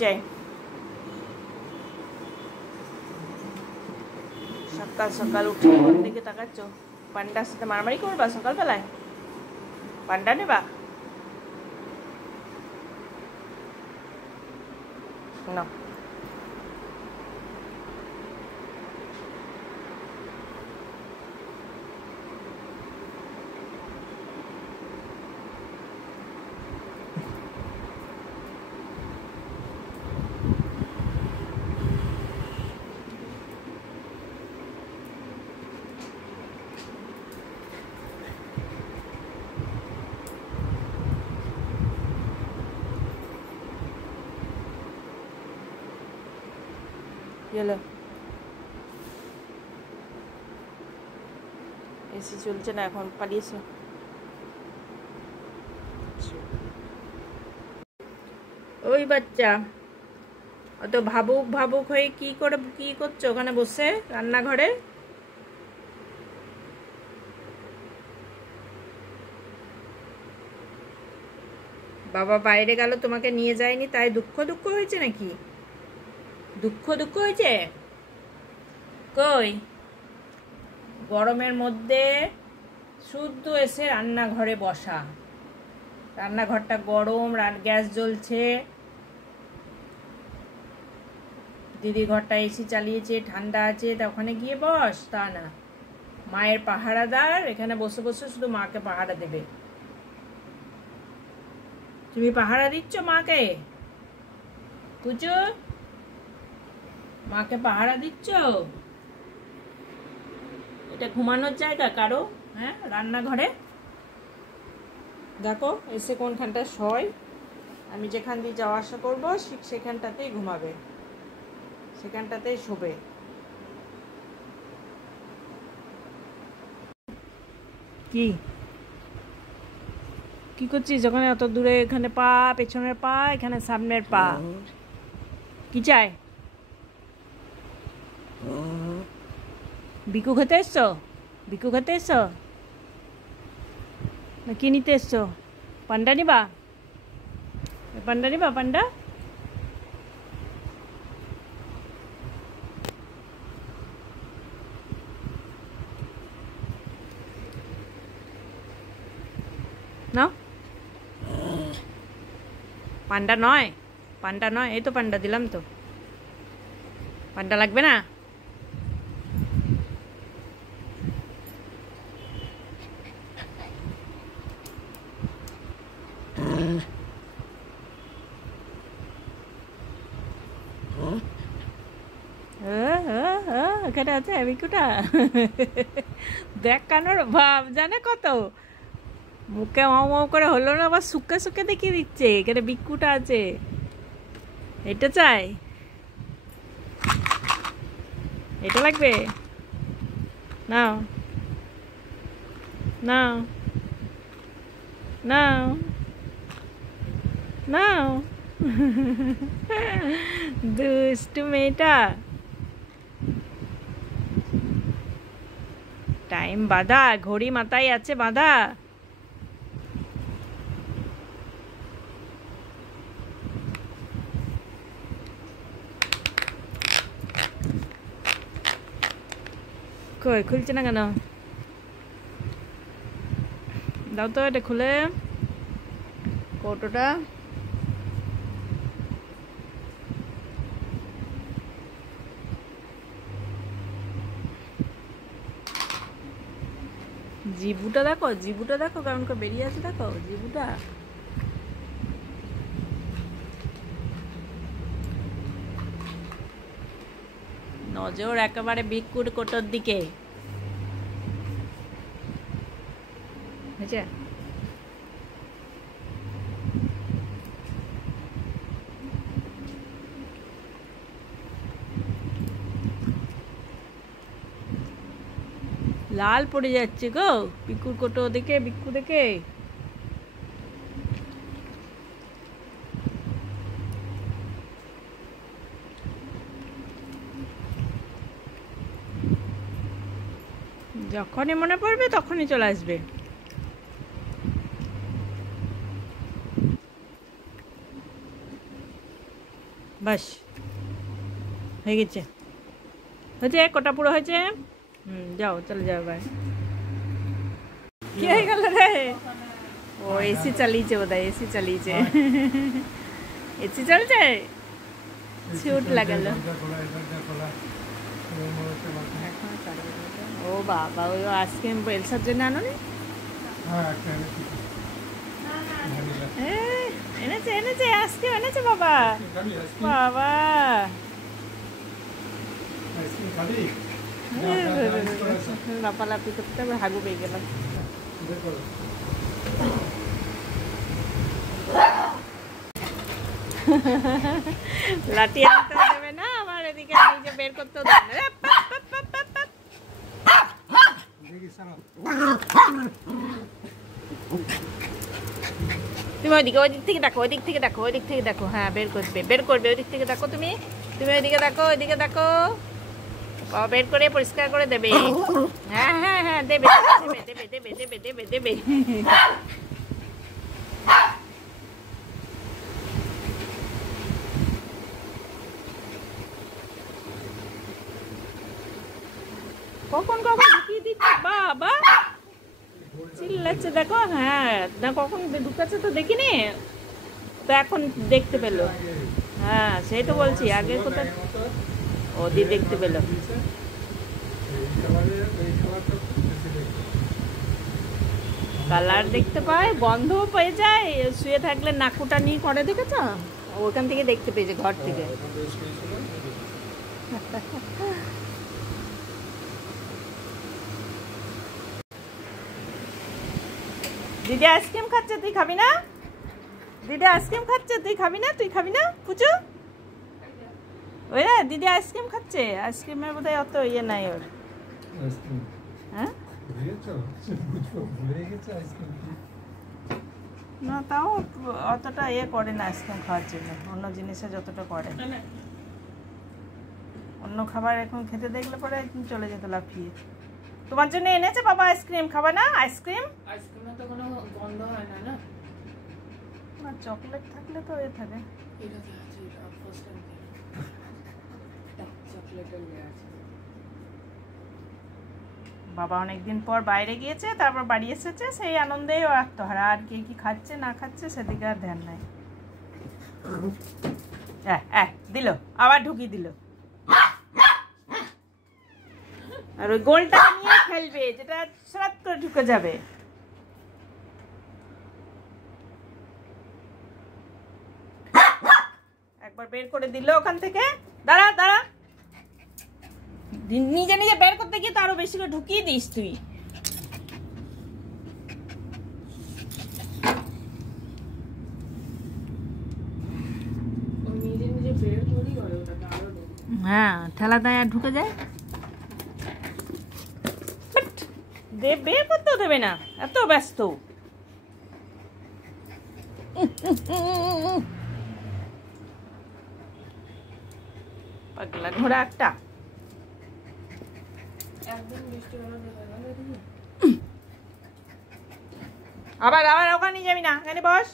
চাই সকাল সকাল উঠে কোন দিকে তাকাচ্ছ? পান্ডার সাথে মারামারি করবা সকালবেলায়? পান্ডা নেবা না? গেল এসি চলছে না এখন, পালিয়েছে। ওই বাচ্চা অত ভাবুক ভাবুক হয়ে কি করছো ওখানে বসে রান্নাঘরে? বাবা বাইরে গেল, তোমাকে নিয়ে যায়নি, তাই দুঃখ হয়েছে নাকি? দুঃখ হয়েছে? কই গরমের মধ্যে শুদ্ধ এসে রান্নাঘরে বসা, রান্নাঘরটা গরম, গ্যাস জ্বলছে, দিদি ঘরটা এসি চালিয়েছে, ঠান্ডা আছে, তা ওখানে গিয়ে বস। তা না, মায়ের পাহারাদার এখানে বসে বসে শুধু মাকে পাহারা দেবে। তুমি পাহারা দিচ্ছ মাকে? পুজো মাকে পাহারা দিচ্ছ? এটা ঘুমানোর জায়গা কারো? হ্যাঁ, রান্নাঘরে দেখো এসে কোনখানটা শয়, আমি যেখান দিয়ে যাওয়া আসা করবো ঠিক সেখানটাতেই ঘুমাবে, সেখানটাতেই শোবে। কি কি করছিস ওখানে অত দূরে? এখানে পা, পেছনের পা, এখানে সামনের পা। কি চাই? বিকু খেতে এসছো? বিকু খেতে এসছো না কি নিতে এসছো? পান্ডা নিবা? পান্ডা নিবা? পান্ডা নাও। পান্ডা নয়, পান্ডা নয়, এই তো পান্ডা দিলাম তো। পান্ডা লাগবে না? এখানে আছে বিকুটা। দেখ কানোর ভাব জানে কত, মুখে মাও করে হলো না, আবার শুকে শুকে দেখিয়ে দিচ্ছে এখানে বিকুটা আছে। এটা চাই? এটা লাগবে? নাও নাও নাও নাও। দুষ্টু মেয়েটা। টাইম বাঁধা, ঘড়ি মাথায় আছে বাঁধা। কই খুলছে না কেন? দাও তো এটা খুলে কৌটোটা। জিবুটা দেখো, জিবুটা দেখো কেমন করে বেরিয়ে আছে, দেখো জিবুটা। নজর একেবারে বিকুর কোটোর দিকে। বুঝছে? লাল পড়ে যাচ্ছে গো বিকুর কোটো দেখে, বিকু দেখে। যখনই মনে পড়বে তখনই চলে আসবে। বাস হয়ে গেছে, হয়েছে কটা পুরো হয়েছে। যাও চলে যাও ভাই। কি হয়ে গেল রে? ও এসি চালিয়েছে বোধহয়, এসি চালিয়েছে। এসি চলছে, ছুট লাগালো। ও বাবা, ওই আইসক্রিম এলসার জন্য আনো নি? এনেছে এনেছে আইসক্রিম এনেছে বাবা। বাবা লাপালাপি করতে হবে, হাগু পেয়ে গেলাম। লাঠি আনতে দেবে না আমার, এদিকে নিজে বের করতেও দেবে না। তুমি ওইদিকে, ওই দিক থেকে দেখো, ওই দিক থেকে দেখো, ওই দিক থেকে দেখো। হ্যাঁ বের করবে, বের করবে, ওই দিক থেকে দেখো। তুমি তুমি ওইদিকে দেখো, ওইদিকে দেখো। বের করে পরিষ্কার করে দেবে। হ্যাঁ হ্যাঁ হ্যাঁ দেবে দেবে দেবে দেবে দেবে দেবে দেবে। কখন কখন ঢুকিয়ে দিচ্ছে বাবা, চিল্লাচ্ছে দেখো। হ্যাঁ না কখন ঢুকাচ্ছে তো দেখিনি তো, এখন দেখতে পেলো। হ্যাঁ সেই তো বলছি, আগে কোথায় ওদি দেখতে পেলো। কালার দেখতে পায়, গন্ধও পেয়ে যায়। শুয়ে থাকলে নাকুটা নিয়ে করে, দেখেছ? ওখান থেকে দেখতে পেয়েছে, ঘর থেকে। দিদি আইসক্রিম খাচ্ছে, তুই খাবি না? দিদি আইসক্রিম খাচ্ছে, তুই খাবি না? তুই খাবি না পুচু? ওই রে দিদি আইসক্রিম খাচ্ছে, আইসক্রিমের বোধহয় অত ইয়ে নাই ওর। হ্যাঁ না, তাও অতটা ইয়ে করে না আইসক্রিম খাওয়ার জন্য, অন্য জিনিসে যতটা করে। অন্য খাবার এখন খেতে দেখলে পরে চলে যেত লাফিয়ে। তোমার জন্য এনেছে বাবা আইসক্রিম, খাবা না? আইসক্রিম, আইসক্রিমে তো কোনো গন্ধ হয় না। না না চকলেট থাকলে তো এ থাকে। এটাতে আছে, এটা ফার্স্ট টাইম চকলেটের ইয়ে আছে। বাবা অনেকদিন পর বাইরে গিয়েছে, তারপর বাড়ি এসেছে, সেই আনন্দেই ও আত্মহারা। আর কে কি খাচ্ছে না খাচ্ছে সেদিকে আর ধ্যান নাই। দিল, আবার ঢুকিয়ে দিল। আর ওই গোলটা নিয়ে খেলবে, যেটা সারাত করে ঢুকে যাবে। একবার বের করে দিল ওখান থেকে। দাঁড়া দাঁড়া, নিজে নিজে বের করতে গিয়ে তো আরো বেশি করে ঢুকিয়ে দিস তুই। নিজে নিজে বের করি করে, ওটাকে আরো হ্যাঁ ঠেলা দেয় আর ঢুকে যায়। বের করতেও দেবে না, এত ব্যস্ত। পাগলা ঘোড়া একটা। একদিন বৃষ্টি হলো দেখা গেল। আবার আবার ওখানে যাবি না, এখানে বস।